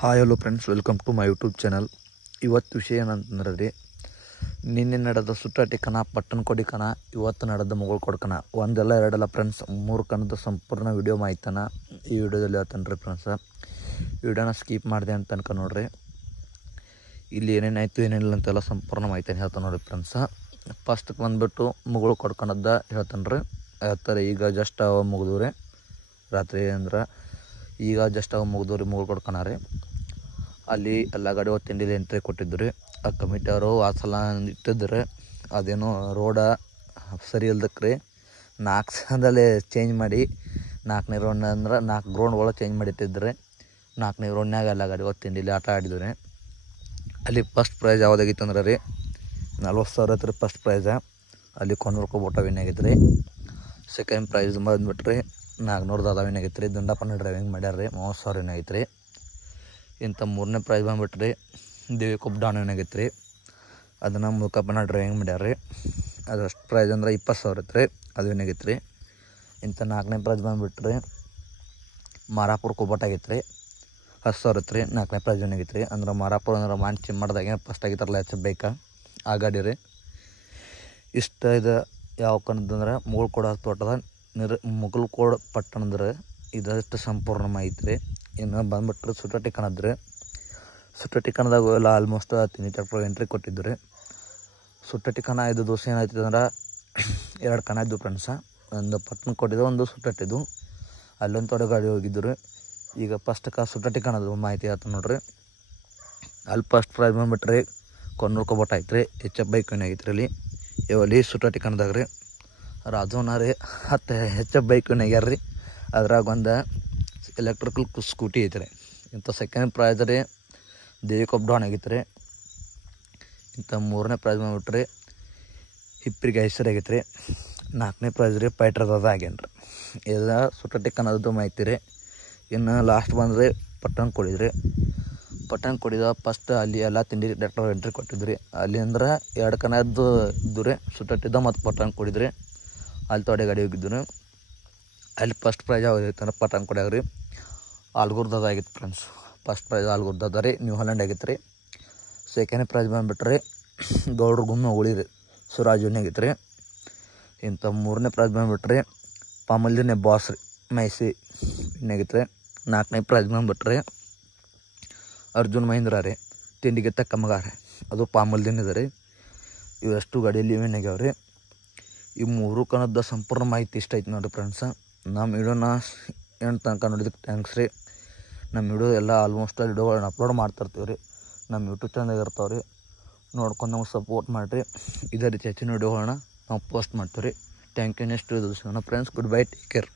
Hi hello friends, welcome to my YouTube channel. ಇವತ್ತು ವಿಷಯ ಏನಂತಂದ್ರೆ ರೀ, ನಿನ್ನೆ ನಡೆದ ಸುಟ್ಟಾಟಿ ಕಣ, ಪಟ್ಟಣ ಕೊಡಿ ಕಣ, ಇವತ್ತು ನಡೆದ ಮುಗುಳು ಕೊಡ್ಕಣ, ಒಂದೆಲ್ಲ ಎರಡಲ್ಲ ಫ್ರೆಂಡ್ಸ್, 3 ಕಣದ ಸಂಪೂರ್ಣ ವಿಡಿಯೋ ಮಾಹಿತನ ಈ ವಿಡಿಯೋದಲ್ಲಿ ಹೇಳ್ತಾನೆ ರೀ ಫ್ರೆಂಡ್ಸ. ವಿಡಿಯೋನ ಸ್ಕಿಪ್ ಮಾಡಿದೆ ಅಂತ ಅನ್ಕ ನೋಡ್ರಿ. ಇಲ್ಲಿ ಏನೇನಾಯಿತು ಏನೇನಿಲ್ಲ ಅಂತೆಲ್ಲ ಸಂಪೂರ್ಣ ಮಾಹಿತಿನ ಹೇಳ್ತಾನೆ ನೋಡಿರಿ ಫ್ರೆಂಡ್ಸ. ಫಸ್ಟ್ಗೆ ಬಂದುಬಿಟ್ಟು ಮುಗುಳು ಕೊಡ್ಕೊಳದ ಹೇಳ್ತಾನೆ ರೀ. ಹೇಳ್ತಾರೆ ಈಗ ಜಸ್ಟ್ ಅವ ಮುಗಿದವ್ರಿ, ರಾತ್ರಿ ಅಂದ್ರೆ ಈಗ ಜಸ್ಟ್ ಅವ ಮುಗಿದವ್ರಿ ಮುಗುಳು ಕೊಡ್ಕೊಣ ರೀ. ಅಲ್ಲಿ ಎಲ್ಲ ಗಾಡಿ ತಿಂಡಿಲಿ ಎಂಟ್ರಿ ಕೊಟ್ಟಿದ್ರು. ಆ ಕಮಿಟಿಯವರು ಆ ಸಲ ಇಟ್ಟಿದ್ರೆ ಅದೇನೋ ರೋಡ ಸರಿ ಇಲ್ದಕ್ಕೆ ರೀ 4 ಸಲದಲ್ಲಿ ಚೇಂಜ್ ಮಾಡಿ 4ನೇ ರೌಂಡ್ ಅಂದ್ರೆ 4 ಗ್ರೌಂಡ್ಗಳು ಚೇಂಜ್ ಮಾಡಿಟ್ಟಿದ್ರೆ 4ನೇ ರೌಂಡ್ನಾಗ ಎಲ್ಲ ಗಾಡಿ ತಿಂಡಿಲಿ ಆಟ ಆಡಿದ್ರಿ. ಅಲ್ಲಿ ಫಸ್ಟ್ ಪ್ರೈಸ್ ಯಾವುದಾಗಿತ್ತು ಅಂದ್ರೆ ರೀ 40,000 ಐತ್ರಿ ಫಸ್ಟ್ ಪ್ರೈಸ. ಅಲ್ಲಿ ಕೊಂದೂರ್ಕೊ ಬೋಟ ವಿನ್ ಆಗೈತೆ ರೀ. ಸೆಕೆಂಡ್ ಪ್ರೈಸ್ ಬಂದುಬಿಟ್ರಿ 400 ದಾದ ವಿನ್ ಆಗೈತೆ ರೀ. ದುಂಡಪ್ಪನ ಡ್ರೈವಿಂಗ್ ಮಾಡ್ಯಾರ ರೀ, 30,000 ವಿನ್ ಆಗೈತೆ ರೀ. ಇಂಥ 3ನೇ ಪ್ರೈಸ್ ಬಂದುಬಿಟ್ರಿ ದೇವಿ ಕೊಬ್ಬ ಡಾನ್ ವಿನ್ ಆಗೈತೆ ರೀ. ಅದನ್ನು ಮುಲ್ಕಪ್ಪನ ಡ್ರೈವಿಂಗ್ ಮಾಡ್ಯಾರ ರೀ. ಅದಷ್ಟು ಪ್ರೈಸ್ ಅಂದ್ರೆ 20,000 ಐತೆ ರೀ, ಅದು ವಿನ್ ಆಗೈತೆ ರೀ. ಇಂಥ 4ನೇ ಪ್ರೈಸ್ ಬಂದುಬಿಟ್ರಿ ಮಾರಾಪುರ ಕೊಬ್ಬಟ್ ಆಗೈತೆ ರೀ, 10,000 ಐತೆ ರೀ. 4ನೇ ಪ್ರೈಸ್ ವಿನ್ ಆಗೈತೆ ರೀ. ಅಂದ್ರೆ ಮಾರಾಪುರ ಅಂದ್ರೆ ಮಾಡಿ ಚಿಮ್ಮಡ್ದಾಗೆ ಫಸ್ಟ್ ಆಗಿತ್ತಾರಲ್ಲ ಹೆಚ್ಚು ಬೇಕಾ ಆ ಗಾಡಿ ರೀ. ಇಷ್ಟ ಇದು ಯಾವ ಕಣದಂದ್ರೆ ಮುಗುಳು ಕೊಡ ತೋಟದ ಮುಗುಳು ಕೋಡ್ ಪಟ್ಟಣದ್ರೆ ಇದಷ್ಟು ಸಂಪೂರ್ಣ ಮಾಹಿತಿ ರೀ. ಇನ್ನು ಬಂದುಬಿಟ್ರೆ ಸುಟ್ಟಾಟಿ ಕಣದ್ರಿ. ಸುಟ್ಟಾಟಿ ಕಣದಾಗ ಎಲ್ಲ ಆಲ್ಮೋಸ್ಟ್ 3 ಟ್ಯಾಕ್ಟರ್ ಎಂಟ್ರಿ ಕೊಟ್ಟಿದ್ದು. ಸುಟ್ಟಾಟಿ ಕಣ ಇದು ದೋಸೆ ಏನಾಯ್ತದೆ ಅಂದ್ರೆ 2 ಕಣ ಇದ್ದು ಫ್ರೆಂಡ್ಸ. ಒಂದು ಪಟ್ಟಣ ಕೊಟ್ಟಿದ್ದು, ಒಂದು ಸುಟ್ಟಾಟಿದ್ದು. ಅಲ್ಲೊಂದು ತೊಡೆ ಗಾಡಿ ಹೋಗಿದ್ದು. ಈಗ ಫಸ್ಟ್ಗೆ ಸುಟ್ಟಾಟಿ ಕಣದ ಮಾಹಿತಿ ಹೇಳ್ತಾನೆ ನೋಡ್ರಿ. ಅಲ್ಲಿ ಫಸ್ಟ್ ಪ್ರೈಸ್ ಬಂದುಬಿಟ್ರಿ ಕೊಂದೂರ್ಕೊ ಬೋಟ ಆಯ್ತು ರೀ, HF ಬೈಕ್ ವಿನ್ ಆಗೈತೆ ರೀ. ಅಲ್ಲಿ ಸುಟ್ಟಾಟಿ ಕಣದಾಗ ರೀ ರಾಜೋನ ರೀ 10 HF ಬೈಕ್ ವಿನ್ ಆಗ್ಯಾರ ರೀ. ಅದ್ರಾಗ ಒಂದು ಎಲೆಕ್ಟ್ರಿಕಲ್ ಸ್ಕೂಟಿ ಐತೆ ರೀ. ಇಂಥ ಸೆಕೆಂಡ್ ಪ್ರೈಸ್ ರೀ ದೇವಿ ಕೊಬ್ಬ ಡಾನ್ ಆಗೈತೆ ರೀ. ಇಂಥ 3ನೇ ಪ್ರೈಸ್ ಬಂದುಬಿಟ್ರಿ ಹಿಪ್ರಿಗೆ ಹೆಸರು ಆಗೈತೆ ರೀ. 4ನೇ ಪ್ರೈಸ್ ರೀ ಫೈಟ್ರದ ಆಗ್ಯಾನ ರೀ. ಇದು ಸುಟ್ಟಾಟಿ ಕಣದ್ದು ಮಾಹಿತಿ ರೀ. ಇನ್ನು ಲಾಸ್ಟ್ ಬಂದರೆ ಪಟ್ಟಣ ಕೊಡಿದ್ರಿ. ಪಟ್ಟಣ ಕೊಡಿದ ಫಸ್ಟ್ ಅಲ್ಲಿ ಎಲ್ಲ ತಿಂಡಿ ಟ್ಯಾಕ್ಟರ್ ಎಂಟ್ರಿ ಕೊಟ್ಟಿದ್ರಿ. ಅಲ್ಲಿ ಅಂದ್ರೆ 2 ಕಣದ್ದು ಇದ್ದು ರೀ, ಸುಟ್ಟಾಟಿದ್ದ ಮತ್ತು ಪಟ್ಟಣ ಕೊಡಿದ್ರಿ. ಅಲ್ಲಿ ತೊಡೆ ಗಾಡಿ ಹೋಗಿದ್ದು. ಅಲ್ಲಿ ಫಸ್ಟ್ ಪ್ರೈಸ್ ಯಾವ್ದೈತೆ ಅಂದ್ರೆ ಪಟ್ಟಣ ಕೊಡ್ಯಾಗ ರೀ ಆಲ್ಗುರ್ದದ ಆಗಿತ್ತು ಫ್ರೆಂಡ್ಸ್. ಫಸ್ಟ್ ಪ್ರೈಸ್ ಆಲ್ಗುರ್ದದ ರೀ, ನ್ಯೂ ಹಾಲೆಂಡ್ ಆಗೈತೆ ರೀ. ಸೆಕೆಂಡ್ ಪ್ರೈಸ್ ಬಂದುಬಿಟ್ರಿ ಗೌಡ್ರ ಗುಮ್ಮೆ ಉಳಿ ರೀ, ಸುರಾಜ್ ವಿನ್ ಆಗೈತೆ ರೀ. ಇಂಥ 3ನೇ ಪ್ರೈಸ್ ಬಂದುಬಿಟ್ರಿ ಪಾಮಲ್ದಿನೇ ಬಾಸ್ ರೀ, ಮೈಸಿ ವಿನ್ ಆಗೈತೆ ರೀ. 4ನೇ ಪ್ರೈಸ್ ಬಂದುಬಿಟ್ರಿ ಅರ್ಜುನ್ ಮಹೀಂದ್ರ ರೀ, ತಿಂಡಿಗೆ ತಕ್ಕ ಮಗ ರೀ, ಅದು ಪಾಮಲ್ದಿನ ಇದೆ ರೀ. ಇವೆಷ್ಟು ಗಾಡಿಯಲ್ಲಿ ವಿನ್ ಆಗ್ಯಾವ ರೀ. ಈ 3 ಕಣದ ಸಂಪೂರ್ಣ ಮಾಹಿತಿ ಇಷ್ಟ ಐತೆ ನೋಡಿ ಫ್ರೆಂಡ್ಸ. ನಮ್ಮ ವಿಡಿಯೋನ ಏನು ತನಕ ನೋಡಿದಕ್ಕೆ ಥ್ಯಾಂಕ್ಸ್ ರೀ. ನಮ್ಮ ವಿಡಿಯೋ ಎಲ್ಲ ಆಲ್ಮೋಸ್ಟ್ ವಿಡಿಯೋಗಳನ್ನ ಅಪ್ಲೋಡ್ ಮಾಡ್ತಿರ್ತೀವಿ ರೀ. ನಮ್ಮ ಯೂಟ್ಯೂಬ್ ಚಾನಲ್ದಾಗ ಇರ್ತಾವೆ ರೀ, ನೋಡ್ಕೊಂಡು ನಮ್ಗೆ ಸಪೋರ್ಟ್ ಮಾಡಿರಿ. ಇದೇ ರೀತಿ ಹೆಚ್ಚಿನ ವಿಡಿಯೋಗಳನ್ನ ನಾವು ಪೋಸ್ಟ್ ಮಾಡ್ತೀವಿ ರೀ. Thank you. ನೆಕ್ಸ್ಟ್ ವಿಡಿಯೋ ಸಿಗೋಣ friends. Good bye, take care.